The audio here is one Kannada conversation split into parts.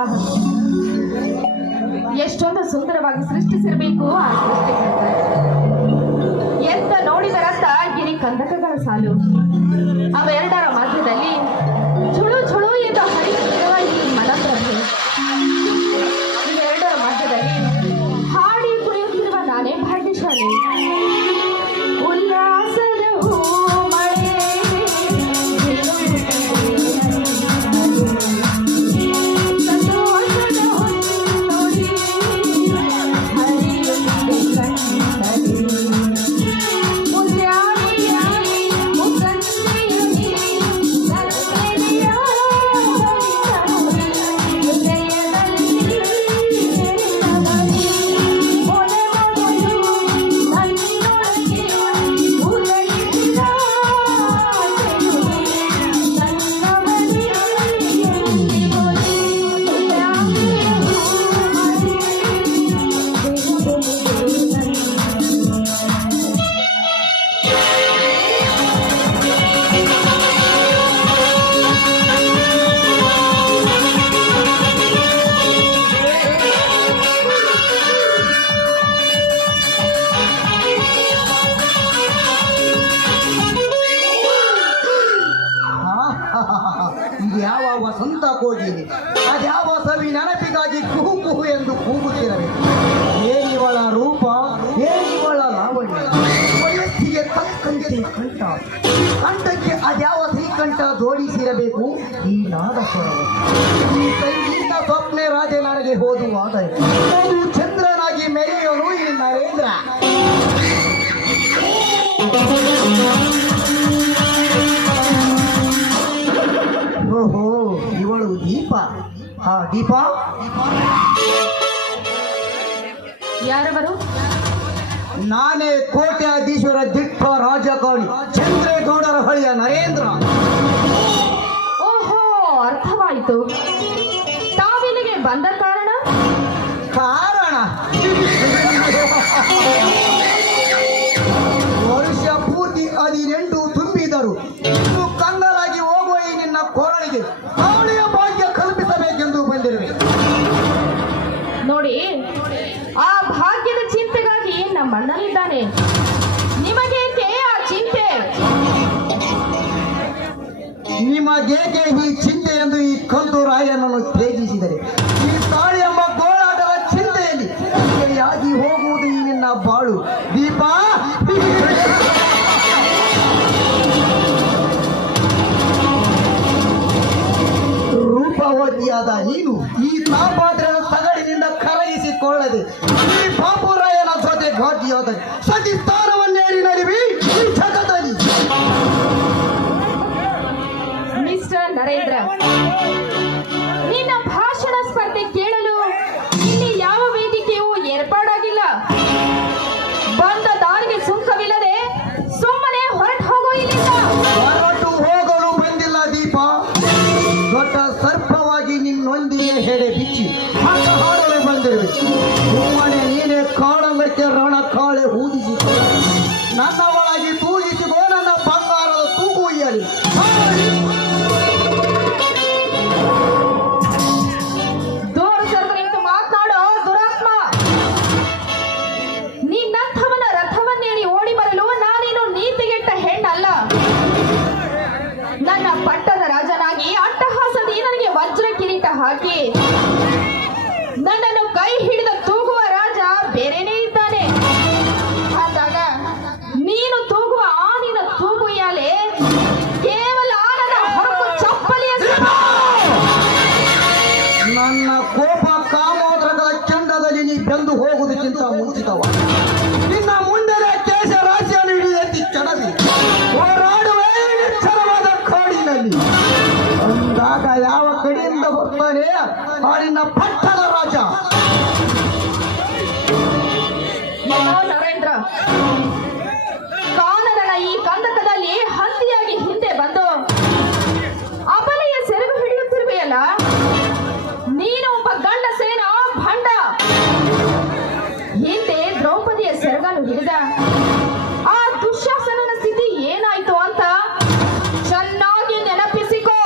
ಆಹಾ. ಎಷ್ಟೊಂದು ಸುಂದರವಾಗಿ ಸೃಷ್ಟಿಸಿರಬೇಕು ಆ ಸೃಷ್ಟಿಕರ್ತ. ಎಂತ ನೋಡಿದರಂತ ಗಿರಿ ಕಂದಕಗಳ ಸಾಲು. ಅವೆರಡರ ಮಧ್ಯದಲ್ಲಿ ಛುಳು ಛುಳು ಎಂದು ಹರಿಯುತ್ತಿರುವ ಈ ಮನಪ್ರಭೆ. ಇವೆರಡರ ಮಧ್ಯದಲ್ಲಿ ಹಾಡಿ ಕುಣಿಯುತ್ತಿರುವ ನಾನೇ ಭಾಗ್ಯಶಾಲಿ. ಉಲ್ಲಾಸದ ಹೂಮಳೆ ಸಂತೋಷದ ಹೊನ್ನೊಡಿ ಹರಿಯುತ್ತಿದೆ ಕಣ್ಣಲ್ಲಿ. ಮುದ್ರಾಣಿಯಾಗಿ ಮುಖಂಡೆಯುನಿ ನನ್ನೆದೆಯ ಹೃದಯದಲ್ಲಿ ನೆನೆದವನೇ. ಮೊದಲು ನನ್ನೊಳಗೆ ಉಲಗಿಸಿದ ಚೆಲುವೆ ನನ್ನವನೇ ಎಂದಿರುವೆ. ರಾತ್ರಿಯ ಹೂಮಳೆ ಇದು ಯಾವ ವಸಂತ ಕೋಗಿಲೆ, ಅದ್ಯಾವ ಸವಿ ನೆನಪಿಗಾಗಿ ಕುಹು ಕುಹು ಎಂದು ಕೂಗುತ್ತಿರಬೇಕು. ಏನಿವಳ ರೂಪ, ಏನಿವಳ ಲಾವಣ್ಯ, ವಯಸ್ಸಿಗೆ ತಕ್ಕಂತೆ ಕಂಠ, ಕಂಠಕ್ಕೆ ಅದ್ಯಾವ ಶ್ರೀಕಂಠ ಜೋಡಿಸಿರಬೇಕು ಈ ನಾದ ಸ್ವರವು. ಈ ಸಂಗೀತ ಸ್ವಪ್ನೆ ರಾಜೆ ನನಗೆ ಹೋದುವಾಗ ಅದು ಚಂದ್ರನಾಗಿ ಮೆರೆಯೋನು ಈ ನರೇಂದ್ರ. ಓಹೋ, ಇವಳು ದೀಪ. ಹಾ ದೀಪ, ಯಾರವರು? ನಾನೇ ಕೋಟ್ಯಾಧೀಶ್ವರ ದಿಟ್ಟ ರಾಜಕಾರಣಿ ಚಂದ್ರೇಗೌಡರ ಹಳಿಯ ನರೇಂದ್ರ. ಓಹೋ, ಅರ್ಥವಾಯಿತು. ತಾವಿಲ್ಲಿಗೆ ಬಂದ ಕಾರಣ? ಕಾರಣ ವರ್ಷ ಪೂರ್ತಿ 18 ತುಂಬಿದರು. ಇನ್ನು ಕಂದಲಾಗಿ ಹೋಗುವ ಈ ನಿನ್ನ ಕೊರಳಿಗೆ ಅವಳಿಯ ಭಾಗ್ಯ ಕಲ್ಪಿಸಬೇಕೆಂದು ಬಂದಿರುವೆ. ನೋಡಿ, ಆ ಭಾಗ್ಯದ ಚಿಂತೆಗಾಗಿ ನಮ್ಮಣ್ಣನಿದ್ದಾನೆ. ನಿಮಗೇಕೆ ಆ ಚಿಂತೆ? ನಿಮಗೇಕೆ ಈ ಚಿಂತೆ ಎಂದು ಈ ಕಂದು ರಾಯನನ್ನು ತ್ಯಜಿಸಿದರೆ ಈ ತಾಳಿ ಎಂಬ ಗೋಳಾಟದ ಚಿಂತೆಯಲ್ಲಿ ಯಾಗಿ ಹೋಗುವುದು ಈ ನಿನ್ನ ಬಾಳು ದೀಪ. ರೂಪವತಿಯಾದ ನೀನು ಈ ತಾಪಾತ್ರದ ತಗಡಿನಿಂದ ಕರಗಿಸಿಕೊಳ್ಳದೆ ಈ ಬಾಪುರಾಯನ ಜೊತೆ ಘಾಟಿಯಾದ ಸತಿ ಸ್ಥಾನವನ್ನೇರಿ ನಡಿವಿ ಈ ಜಗದಲ್ಲಿ. ಮಿಸ್ಟರ್ ನರೇಂದ್ರ, ನಿನ್ನ ಭಾಷಣ ಸ್ಪರ್ಧೆ ಕೇಳಲು ಇಲ್ಲಿ ಯಾವ ವೇದಿಕೆಯೂ ಏರ್ಪಾಡಾಗಿಲ್ಲ. ಬಂದ ದಾರಿಗೆ ಸುಂಕವಿಲ್ಲದೆ ಸುಮ್ಮನೆ ಹೊರಟು ಹೋಗೋ ಇಲ್ಲಿಂದ. ಹೊರಟು ಹೋಗಲು ಬಂದಿಲ್ಲ ದೀಪ, ದೊಡ್ಡ ಸರ್ಪವಾಗಿ ನಿನ್ನೊಂದಿಗೆ ಹೆಡೆ ಬಿಚ್ಚಿ ಹಠ ಹಾಡಲು ಬಂದಿರುವೆ. ಸುಮ್ಮನೆ ನೀನೇ ಕಾಳಂಗಕ್ಕೆ ರಣ ಕಾಳೆ ಊದಿಸಿ ನನ್ನ ಒಳಗೆ ತೂಗಿಸಿಕೋ ನನ್ನ ಬಂಗಾರದ ತೂಗು ಇಯಲಿ. ದೂರ ಸರಿದು ನಿಂತು ಮಾತನಾಡೋ ದುರಾತ್ಮ. ನಿನ್ನಂಥವನ ರಥವನ್ನೇರಿ ಓಡಿ ಬರಲು ನಾನೇನು ನೀತಿಗೆಟ್ಟ ಹೆಣ್ಣಲ್ಲ. ನನ್ನ ಪಟ್ಟದ ರಾಜನಾಗಿ ಅಟ್ಟಹಾಸದಿ ನನಗೆ ವಜ್ರ ಕಿರೀಟ ಹಾಕಿ ನನ್ನನ್ನು ಕೈ ಹಿಡಿದ ತೂಗುವ ರಾಜ ಬೇರೆನೇ ಇದ್ದಾನೆ. ಅಂದಾಗ ನೀನು ತೂಗುವ ಆ ನಿನ್ನ ತೂಗು ಯಾಲೆ ಕೇವಲ ನನ್ನ ಹೊರಕು ಚಪ್ಪಲಿಯ ನನ್ನ ಕೋಪ ಕಾಮೋದ್ರಗಳ ಕೆಂಡದಲ್ಲಿ ನೀ ಬೆಂದು ಹೋಗುವುದಕ್ಕಿಂತ ಮುಂಚಿತವ ನಿನ್ನ ಮುಂದೆ ಕೇಶ ರಾಶಿಯನ್ನು ಹಿಡಿಯೆತ್ತಿ ಕೆಡವಿ ಹೋರಾಡುವೆ ನಿಶ್ಚಲವಾದ ಕಾಡಿನಲ್ಲಿ. ಅಂದಾಗ ಯಾವ ಕಡೆಯಿಂದ ಬರ್ತಾನೆ ಆ ನಿನ್ನ ಪಟ್ಟದ ರಾಜ. ನರೇಂದ್ರ, ಕಾನನನ ಈ ಕಂದಕದಲ್ಲಿ ಹಂದಿಯಾಗಿ ಹಿಂದೆ ಬಂದು ಅಬಲೆಯ ಸೆರಗು ಹಿಡಿಯುತ್ತಿರುವೆಯಲ್ಲ. ನೀನು ಒಬ್ಬ ಗಂಡ ಸೇನ ಭಂಡ. ಹಿಂದೆ ದ್ರೌಪದಿಯ ಸೆರಗನ್ನು ಹಿಡಿದ ಆ ದುಶ್ಯಾಸನನ ಸ್ಥಿತಿ ಏನಾಯ್ತು ಅಂತ ಚೆನ್ನಾಗಿ ನೆನಪಿಸಿಕೋ.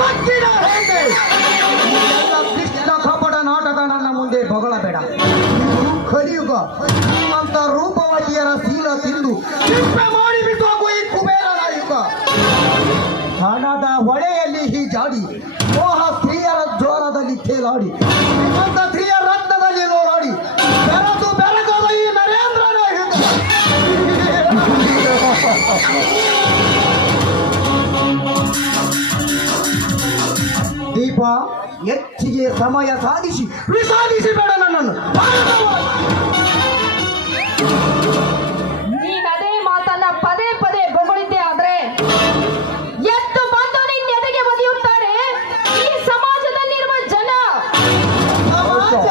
ಗೊತ್ತಿಲ್ಲ ಹೇಗೆ ನಿಮ್ಮಂತ ರೂಪವತಿಯರ ಶೀಲ ತಿಂದು ತಿಪ್ಪೆ ಮಾಡಿ ಬಿಟ್ಟೋಗುವ ಈ ಕುಬೇರ ನಾಯಕ ಹಣದ ಹೊಳೆಯಲ್ಲಿ ಹೀಜಾಡಿ ಮೋಹ ಸ್ತ್ರೀಯರ ಜ್ವರದಲ್ಲಿ ತೇಲಾಡಿ ನಿಮ್ಮಂತ ಸ್ತ್ರೀಯ ರತ್ನದಲ್ಲಿ ಲೋಲಾಡಿ ಬೆರೆತು ಬೆರಗಾದ ಈ ನರೇಂದ್ರ ನಾಯಕ ದೀಪ ಹೆಚ್ಚಿಗೆ ಸಮಯ ಸಾಧಿಸಿ ಬೇಡ ನನ್ನನ್ನು ನೀನ್ ಅದೇ ಮಾತನ್ನ ಪದೇ ಪದೇ ಬೊಗಳಿದ್ದೆ ಆದ್ರೆ ಎದ್ದು ಬಂದು ನಿನ್ನ ಎದೆಗೆ ಬದಿಯುತ್ತಾರೆ ಈ ಸಮಾಜದಲ್ಲಿರುವ ಜನ. ಸಮಾಜ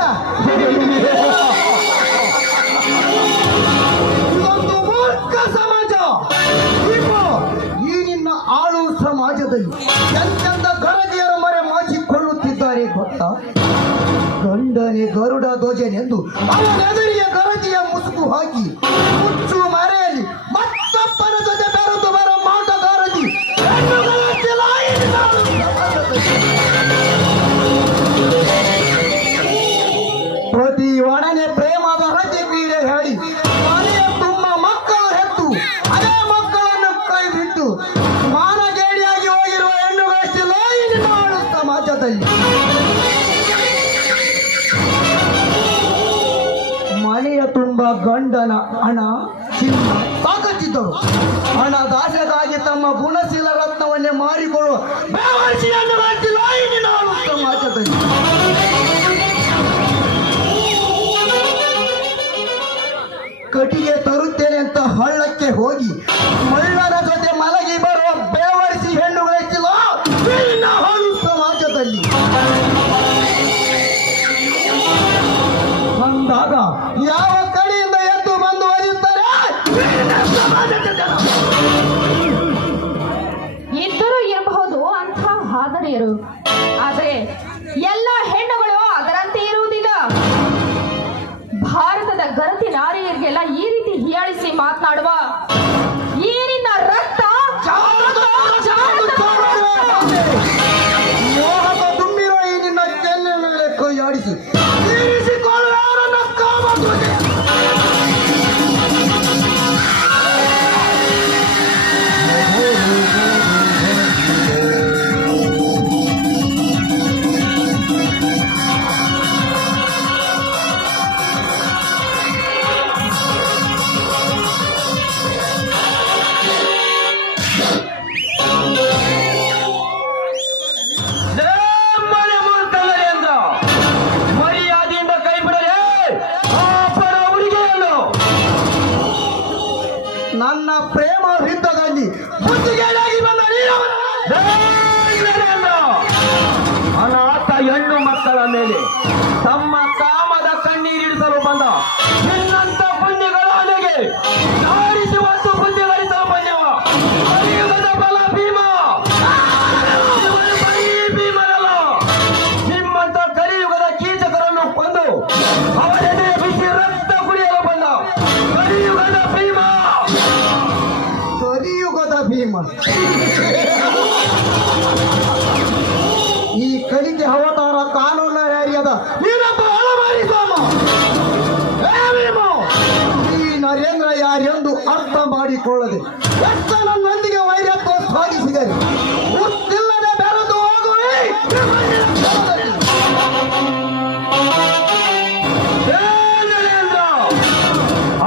ಇದೊಂದು ಮೂರ್ಖ ಸಮಾಜ. ದೀಪ, ಈ ನಿನ್ನ ಆಳು ಸಮಾಜದಲ್ಲಿ ಎಂತೆಂತ ಗರಜಿಯರ ಮರೆ ಮಾಚಿಕೊಳ್ಳುತ್ತಿದ್ದಾರೆ ಗೊತ್ತಾ? ಗಂಡನೆ ಗರುಡ ಧ್ವಜನೆಂದು ಅವನೆದುರಿಗೆ ಗರಜಿಯ ಮುಸುಕು ಹಾಕಿ ಮುಚ್ಚು ಮರೆಯಲ್ಲಿ ಮತ್ತೊಬ್ಬನ ಜೊತೆ ಬೆರೆತು ಬರೋ ಮಾಟಗಾರಜಿ ಪ್ರತಿ ಒಡನೆ ಪ್ರೇಮದ ರಜೆ ಕ್ರೀಡೆ ಹೇಳಿ ಮನೆಯ ತುಂಬ ಮಕ್ಕಳು ಹೆತ್ತು ಅದೇ ಮಕ್ಕಳನ್ನು ಕೈ ಬಿಟ್ಟು ಮಾನಗೇಡಿಯಾಗಿ ಹೋಗಿರುವ ಹೆಣ್ಣುಗಳಷ್ಟಿಲ್ಲ ಈ ನಿಮ್ಮ ಆಳು ಸಮಾಜದಲ್ಲಿ. ಮನೆಯ ತುಂಬ ಗಂಡನ ಹಣ ಚಿನ್ನ ಸಾಕತ್ತಿದ್ದರು. ಹಣ ದಾಸೆಗಾಗಿ ತಮ್ಮ ಗುಣಶೀಲ ರತ್ನವನ್ನೇ ಮಾರಿಕೊಳ್ಳುವ ಬೇವರ್ಸಿಯನ್ನು ಮಾಡ್ತಿಲ್ಲ ಈ ನಿನ್ನ ಆಳು ಸಮಾಜದಲ್ಲಿ. ಕಟಿಗೆ ತರುತ್ತೇನೆ ಅಂತ ಹಳ್ಳಕ್ಕೆ ಹೋಗಿ ಮಳ್ಳನ ಜೊತೆ ಮಲಗಿ ಬರುವ ಬೇವರಿಸಿ ಹೆಣ್ಣುಗಳಿಲ್ಲ ಹಾಳು ಸಮಾಜದಲ್ಲಿ. ಅಂದಾಗ ಯಾವ ಕಡೆಯಿಂದ ಎದ್ದು ಬಂದು ಒಯ್ಯುತ್ತಾರೆ ಇದ್ದರೂ ಇರಬಹುದು ಅಂತ ಹಾದರಿಯರು, ಆದ್ರೆ ಎಲ್ಲ ಹೆಣ್ಣುಗಳು ಅದರಂತೆ ಇರುವುದಿಲ್ಲ. ಭಾರತದ ಗರತಿ ನಾರಿಯರಿಗೆಲ್ಲ ಈ ರೀತಿ ಹೀಯಾಳಿಸಿ ಮಾತನಾಡುವ ಈ ನಿನ್ನ ರಕ್ತ ಮೋಹದ ತುಂಬಿರೋ ಈ ನಿನ್ನ ಕೆನ್ನೆ ಮೇಲೆ ಕೈಯಾಡಿಸಿ ತೀರಿಸಿಕೊಳ್ಳುವವರನ್ನ ಕಾಮಧ್ವಜ. ಮರ್ಯಾದೆಯಿಂದ ಕೈ ಬಿಡಲೇ ಅಪ್ಪನ ಹುಡುಗಿಯನ್ನು. ನನ್ನ ಪ್ರೇಮ ವೃತ್ತದಲ್ಲಿ ಬುದ್ಧಿಗೇಡಾಗಿ ಬಂದ ಅನಾಥ ಹೆಣ್ಣು ಮಕ್ಕಳ ಮೇಲೆ ತಮ್ಮ ಕಾಮದ ಕಣ್ಣೀರಿಡಿಸಲು ಬಂದ ನಿನ್ನಂತ ಪುಣ್ಯಗಳ ಅಲೆಗೆ ನಾರಿಸುವಷ್ಟು ಬುದ್ಧಿ ಗಳಿಸಲು ಬಂದವ ಕಲಿಯುಗದ ಬಲ ಭೀಮ. ಇವನು ಬರೀ ಭೀಮನಲ್ಲ, ನಿಮ್ಮಂತ ಕಲಿಯುಗದ ಕೀಚಕರನ್ನು ಕೊಂದು ಅವರದೇ ಬಿಸಿ ರಕ್ತ ಕುಡಿಯಲು ಬಂದ ಕಲಿಯುಗದ ಭೀಮ. ಕಲಿಯುಗದ ಭೀಮ ಈ ಕಲಿಕೆ ಅವತಾರ ಕಾನೂನ ಯಾರಿಯದ ನೀನೊಬ್ಬ ಅಳಮಾರಿ ಸ್ವಾಮ. ಈ ನರೇಂದ್ರ ಯಾರೆಂದು ಅರ್ಥ ಮಾಡಿಕೊಳ್ಳದೆ ಎಷ್ಟು ನನ್ನೊಂದಿಗೆ ವೈರತ್ವ ಸಾಧಿಸಿದರು. ಗೊತ್ತಿಲ್ಲದೆ ಬೆರೆದು ಹೋಗುವೆ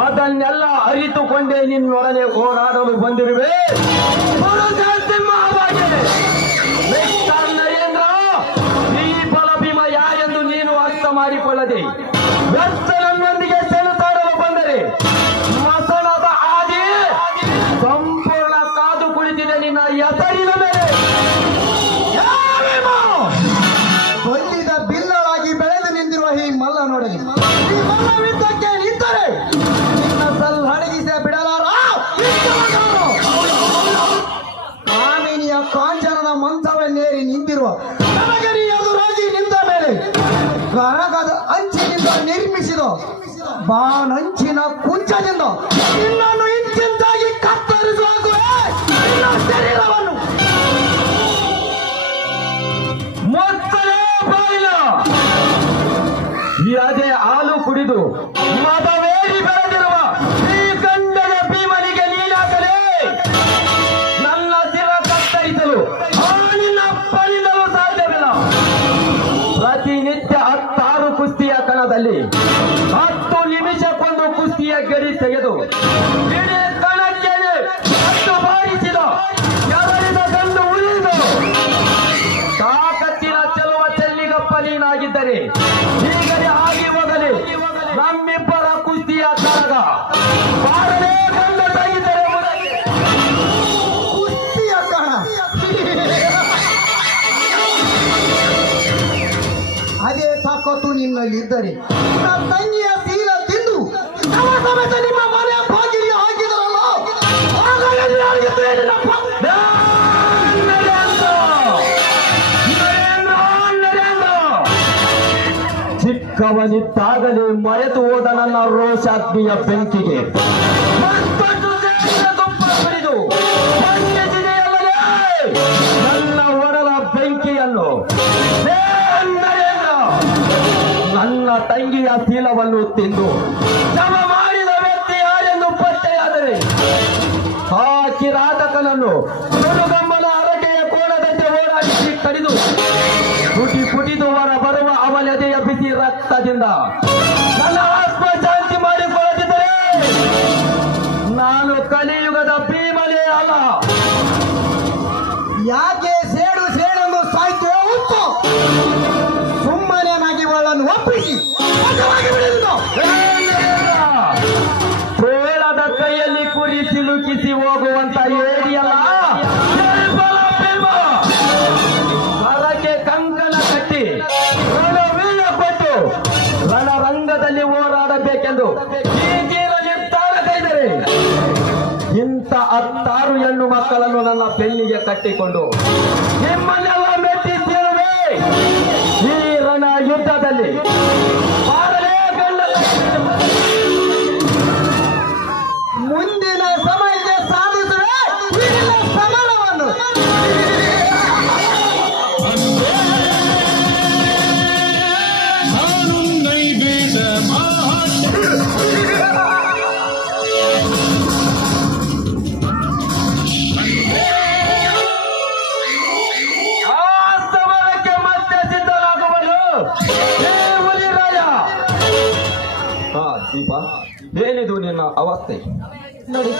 ಅದನ್ನೆಲ್ಲ ಅರಿತುಕೊಂಡೇ ನಿನ್ನೊಡನೆ ಹೋರಾಡಲು ಬಂದಿರುವೆ. ನರೇಂದ್ರ, ಈ ಬಲಭೀಮ ಯಾರೆಂದು ನೀನು ಅರ್ಥ ಮಾಡಿಕೊಳ್ಳದೆ ವ್ಯರ್ಥನೊಂದಿಗೆ ಸೆಣಸಾಡಲು ಬಂದರೆ ಮಸಣದ ಆದಿ ಸಂಪೂರ್ಣ ಕಾದು ಕುಳಿತಿದೆ ನಿನ್ನ ಎಸರಿನ ಮೇಲೆ. ಕೊಲ್ಲಿದ ಬಿಲ್ಲಳಾಗಿ ಬೆಳೆದು ನಿಂತಿರುವ ಈ ಮಲ್ಲ ನೋಡಲಿ. ಈ ಮಲ್ಲ ಯುದ್ಧಕ್ಕೆ ನಿಂತರೆ ನಿನ್ನ ಸಲ್ಲಣಗಿಸ ಬಿಡಲಾರ. ಕಾಮಿನಿಯ ಕಾಂಚನದ ಮಂಚವನ್ನೇರಿ ನಿಂತಿರುವ ನನಗೆ ನೀ ಎದುರಾಗಿ ನಿಂತ ಮೇಲೆ ಕರಗದ ಅಂಚಿನಿಂದ ನಿರ್ಮಿಸಿದ ಬಾನಂಚಿನ ಕುಂಚದಿಂದ ನಿನ್ನನ್ನು ಇಂಚಿಂಚಾಗಿ ಕತ್ತರಿಸುವಾಗುವೆ ನಿನ್ನ ಶರೀರವನ್ನು. ಮೊತ್ತಲೇ ಬಾಯಿಲ ಅದೇ ಹಾಲು ಕುಡಿದು ಮದವೇ ರಂಗದಲ್ಲಿ 10 ನಿಮಿಷಕ್ಕೊಂದು ಕುಸ್ತಿಯ ಗಡಿ ತೆಗೆದು ಇಡೀ ಕಣಕ್ಕೆ ಹತ್ತು ಬಾರಿಸಿದ ಎವರಿದ ಗಂಡು ಉಳಿದು ತಾಕತ್ತಿನ ಚೆಲುವ ಚೆಲ್ಲಿಗಪ್ಪಲೀನಾಗಿದ್ದರೆ ಹೀಗಲೇ ಆಗಿ ಹೋಗಲಿ ನಮ್ಮಿಬ್ಬರ ಕುಸ್ತಿಯ ಕಾಳಗ ಬಾರಲೇ ಗಂಡ ತೆಗೆದರೆ ಕುಸ್ತಿಯ ಕಣ ಅದೇ ತಾಕತ್ತು ನಿನ್ನಲ್ಲಿದ್ದರೆ ನನ್ನ ತಂಗಿಯ ಸೀಲ ತಿಂದು ನಮ್ಮ ಸಮೇತ ನಿಮ್ಮ ಮನೆ ಬಾಗಿಲಿಗೆ ಹಾಕಿದರಲ್ಲ ಆಗಲೇ ನಿನಗೆ ಏನಪ್ಪ? ಚಿಕ್ಕವನಿದ್ದಾಗಲೇ ಮರೆತು ಹೋದ ನನ್ನ ರೋಷಾಗ್ನಿಯ ಬೆಂಕಿಗೆ ಮತ್ತೊಂದು ಸೇರಿದ ತುಪ್ಪ ಸುರಿದು ಮಂಡಿಸಿದೆಯಲ್ಲವೇ ನನ್ನ ಒಡಲ ಬೆಂಕಿಯನ್ನು ಹೇ ನರೇಂದ್ರ, ನನ್ನ ತಂಗಿಯ ಶೀಲವನ್ನು ತಿಂದು ಸಮ ಮಾಡಿದ ವ್ಯಕ್ತಿ ಯಾರೆಂದು ಪತ್ತೆಯಾದರೆ ಆ ಕಿರಾತಕನನ್ನು ದುರ್ಗಮ್ಮನ ಹರಕೆಯ ಕೋಣದಂತೆ ಓಡಾಡಿಸಿ ಕಡಿದು ಪುಟಿದು ಹೊರ ಬರುವ ಅವನದೆಯ ಬಿಸಿ ರಕ್ತದಿಂದ ನನ್ನ ಆತ್ಮ ಶಾಂತಿ ಮಾಡಿಕೊಳ್ಳದಿದ್ದರೆ ನಾನು ಕಲಿಯುಗದ ಭೀಮನೇ ಅಲ್ಲ. ಯಾಕೆ ಸೇಡು ಸೇಡನ್ನು ಸಾಯ್ತು ಉಪ್ಪು ಸುಮ್ಮನೆ ನಾಗಿವಳನ್ನು ಒಪ್ಪಿಸಿ ವಶವಾಗಿ ಬಿಡುವುದು. ಕೋಳದ ಕೈಯಲ್ಲಿ ಕುರಿ ಸಿಲುಕಿಸಿ ಹೋಗುವಂತ ಏರಿಯಲ್ಲ ಭೀಮ. ಹರಕೆ ಕಂಕಣ ಕಟ್ಟಿ ರಣವೀರ ಕೊಟ್ಟು ರಣರಂಗದಲ್ಲಿ ಹೋರಾಡಬೇಕೆಂದು ಈ ತೀರ ನಿರ್ಧಾರ ಕೈದರೆ ಇಂಥ 16 ಹೆಣ್ಣು ಮಕ್ಕಳನ್ನು ನನ್ನ ಬೆನ್ನಿಗೆ ಕಟ್ಟಿಕೊಂಡು ನಿಮ್ಮನ್ನೆಲ್ಲ ಮೆಟ್ಟಿಸಿರುವೆ ಈ ರಣ ಯುದ್ಧದಲ್ಲಿ. ಬಾರಲೇ ಗಂಡ ಮುಂದಿನ ಸಮಯಕ್ಕೆ ಸಾಧಿಸುವೆ ನಿನ್ನ ಸಮರವನ್ನು. ಆ ಸಮರಕ್ಕೆ ಮತ್ತೆ ಸಿದ್ಧರಾಗುವನು ಹೇ ಹುಲಿರಾಯ. ದೀಪ, ಏನಿದು ನಿನ್ನ ಅವಸ್ಥೆ? ನೋಡಿ,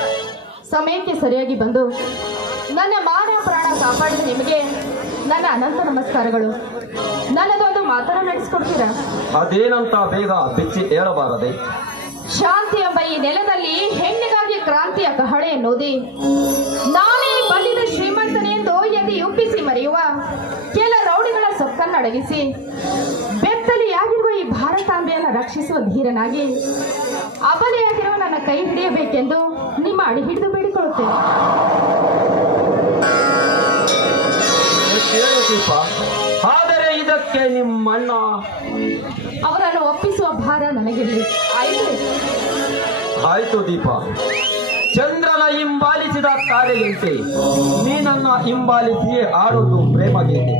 ಸಮಯಕ್ಕೆ ಸರಿಯಾಗಿ ಬಂದು ನನ್ನ ಮಾನ ಪ್ರಾಣ ಕಾಪಾಡಿದ ನಿಮಗೆ ನನ್ನ ಅನಂತ ನಮಸ್ಕಾರಗಳು. ನನ್ನದೊಂದು ಮಾತನ್ನ ನಡೆಸ್ಕೊಡ್ತೀರಾ? ಅದೇನಂತ ಬೇಗ ಬಿಚ್ಚಿ ಹೇಳಬಾರದೆ? ಶಾಂತಿ ಎಂಬ ಈ ನೆಲದಲ್ಲಿ ಹೆಣ್ಣಿಗಾಗಿ ಕ್ರಾಂತಿಯ ಕಹಳೆ ಎನ್ನುವುದೇ ನಾನೇ ಬಂದಿದ್ದ ಶ್ರೀಮಂತನೆಂದು ಎದೆ ಉಬ್ಬಿಸಿ ಮರೆಯುವ ಕೆಲ ರೌಡಿಗಳ ಸೊಕ್ಕನ್ನು ಅಡಗಿಸಿ ಬೆತ್ತಲೆಯಾಗಿರುವ ಈ ಭಾರತಾಂಬೆಯನ್ನು ರಕ್ಷಿಸುವ ಧೀರನಾಗಿ ಅಬಲೆಯಾಗಿರುವ ನನ್ನ ಕೈ ಹಿಡಿಯಬೇಕೆಂದು ನಿಮ್ಮ ಅಡಿ ಹಿಡಿದು ಬೇಡಿಕೊಳ್ಳುತ್ತೇನೆ. ಕೇಳು ದೀಪ, ಆದರೆ ಇದಕ್ಕೆ ನಿಮ್ಮಣ್ಣ ಅವರನ್ನು ಒಪ್ಪಿಸುವ ಭಾರ ನನಗಿರಲಿ. ಆಯ್ತು ದೀಪ. ಚಂದ್ರನ ಹಿಂಬಾಲಿಸಿದ ಕಾರ್ಯದಂತೆ ನೀನನ್ನ ಹಿಂಬಾಲಿಸಿಯೇ ಆಡೋದು ಪ್ರೇಮ ಗೀತೆ.